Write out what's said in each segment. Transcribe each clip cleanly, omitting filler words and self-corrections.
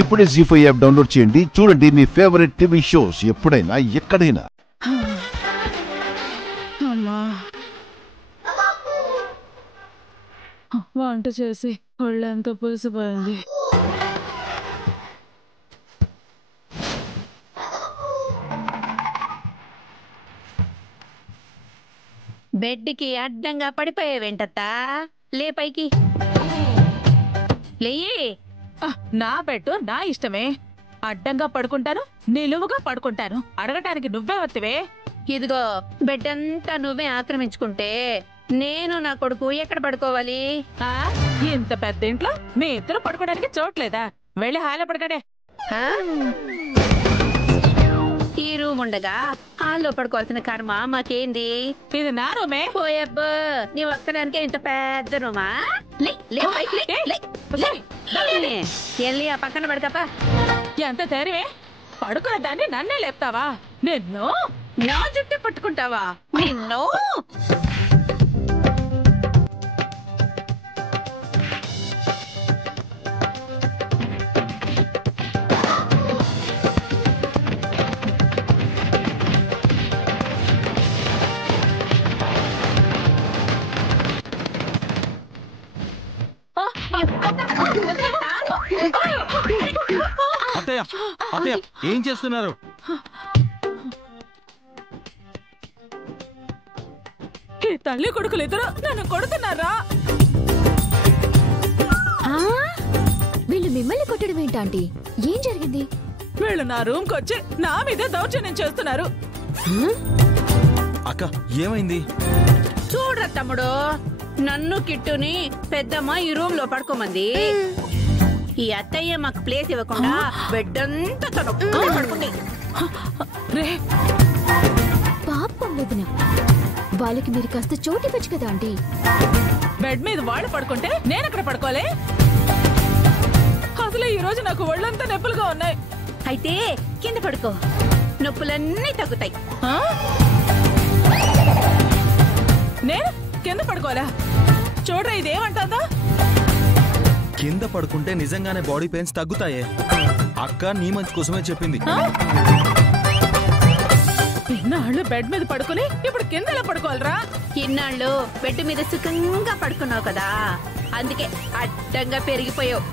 ఇప్పుడే జీ5 app download చేయండి. చూడండి మీ ఫేవరెట్ టీవీ షోస్ ఎప్పుడైనా ఎక్కడైనా. వంట చేసి ఒళ్ళంతా పులిసిపోయింది. బెడ్కి అడ్డంగా పడిపోయావేంటత్తా? లే పైకి లేయి. నా బెడ్ నా ఇష్టమే. అడ్డంగా పడుకుంటాను, నిలువుగా పడుకుంటాను. అడగటానికి నువ్వే వత్తివే. ఇదిగో బెడ్ అంతా నువ్వే ఆక్రమించుకుంటే నేను నా కొడుకు ఎక్కడ పడుకోవాలి? ఇంత పెద్ద ఇంట్లో మీ ఇద్దరు పడుకోవడానికి చోట్లేదా? వెళ్ళి హాయిలో పడకండి. ఈ రూమ్ ఉండగా హాల్లో పడుకోవాల్సిన కర్మ మాకేంది? ఇది నా రూమే. పోయబ్బా, నీ ఒక్కదానికే ఇంత పెద్ద రూమా? వెళ్ళి ఆ పక్కన పడకపా. ఎంత ధైర్యమే? పడుకున్న దాన్ని నన్నే లేపుతావా? నిన్ను నా జుట్టు పట్టుకుంటావా? నిన్ను అత్తయ్య అత్తయ్య ఏం చేస్తున్నారు? ఈ తల్లి కొడుకులు ఇద్దరు నన్ను కొడుతున్నారా? వీళ్ళు మిమ్మల్ని కొట్టడం ఏంటంటే ఏం జరిగింది? వీళ్ళు నా రూమ్ కొచ్చి నా మీద దౌర్జన్యం చేస్తున్నారు. అక్క ఏమైంది? చూడరా తమ్ముడు, నన్ను కిట్టుని పెద్దమ్మ ఈ రూమ్ లో పడుకోమంది. ఈ అత్తయ్య మాకు ప్లేస్ ఇవ్వకుండా బెడ్ అంతా పడుకుంది. పాపం వదిన, వాళ్ళకి మీరు కాస్త చోటు ఇవ్వచ్చు కదా ఆంటీ. బెడ్ మీద వాళ్ళు పడుకుంటే నేను అక్కడ పడుకోలే. అసలు ఈ రోజు నాకు ఒళ్ళంతా నొప్పులుగా ఉన్నాయి. అయితే కింద పడుకో, నొప్పులన్నీ తగ్గుతాయి. నేను కింద పడుకోవాలా? చూడరా ఇదేమంటుందా? కింద పడుకుంటే నిజంగానే బాడీ పెయిన్స్ తగ్గుతాయే. అక్క నీ మంచి కోసమే చెప్పింది. ఇన్నాళ్ళు బెడ్ మీద పడుకుని ఇప్పుడు కింద ఎలా పడుకోవాలరా? ఇన్నాళ్ళు బెడ్ మీద సుఖంగా పడుకున్నావు కదా, అందుకే అడ్డంగా పెరిగిపోయావు.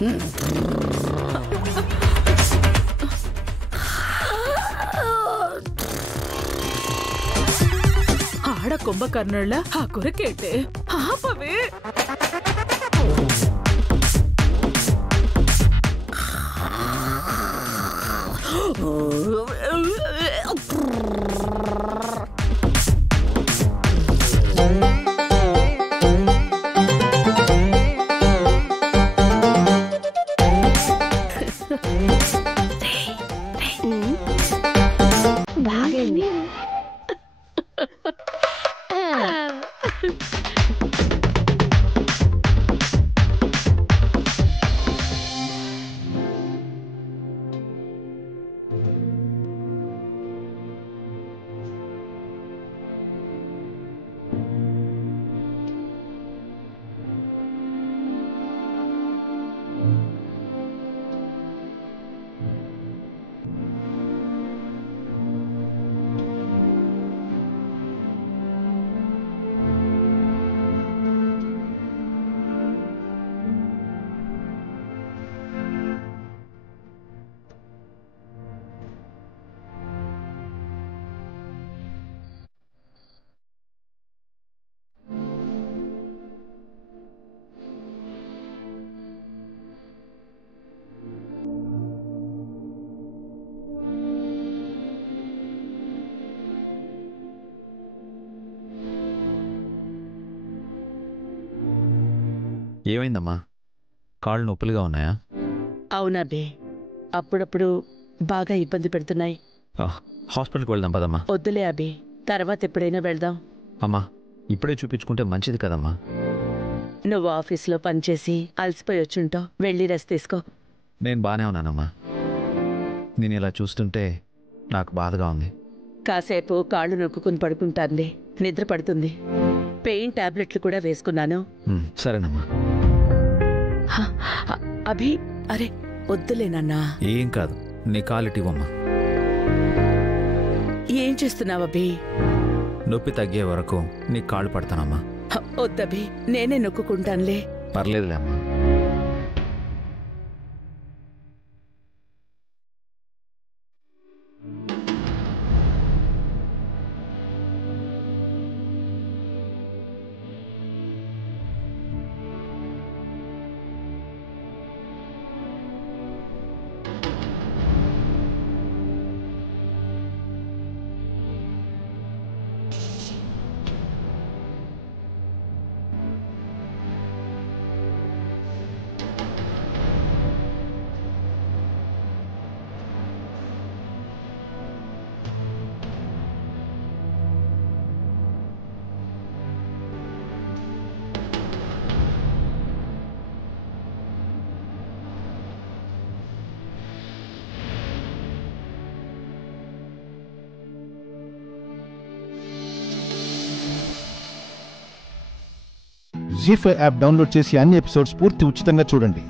ఆడ కుంభకర్ణుళ్ళ ఆ కొరకేటే ఆపవే. బాగైంది. ఏమైందమ్మా? కాళ్ళు నొప్పులుగా ఉన్నాయా? అవునబ్బే, అప్పుడప్పుడు బాగా ఇబ్బంది పెడుతున్నాయి. హాస్పిటల్కి వెళ్దాం పదమ్మా. వద్దులే అబ్బే, తర్వాత ఎప్పుడైనా వెళ్దాం. అమ్మా ఇప్పుడే చూపించుకుంటే మంచిది కదమ్మా. నువ్వు ఆఫీస్లో పనిచేసి అలసిపోయి వచ్చుంటావు, వెళ్ళి రెస్ట్ తీసుకో. నేను బాగానే ఉన్నానమ్మా. నేను ఇలా చూస్తుంటే నాకు బాధగా ఉంది. కాసేపు కాళ్ళు నొక్కుని పడుకుంటానులే, నిద్ర పడుతుంది. పెయిన్ టాబ్లెట్లు కూడా వేసుకున్నాను. సరేనమ్మా. అభి, అరే వద్దులేనన్నా. ఏం కాదు, నీ కాలిటివమ్మా. ఏం చేస్తున్నావు అభి? నొప్పి తగ్గే వరకు నీ కాళ్ళు పడతానమ్మా. వద్దభి, నేనే నొక్కుంటానులే. పర్లేదులే అమ్మా. జీ5 యాప్ డౌన్లోడ్ చేసి అన్ని ఎపిసోడ్స్ పూర్తి ఉచితంగా చూడండి.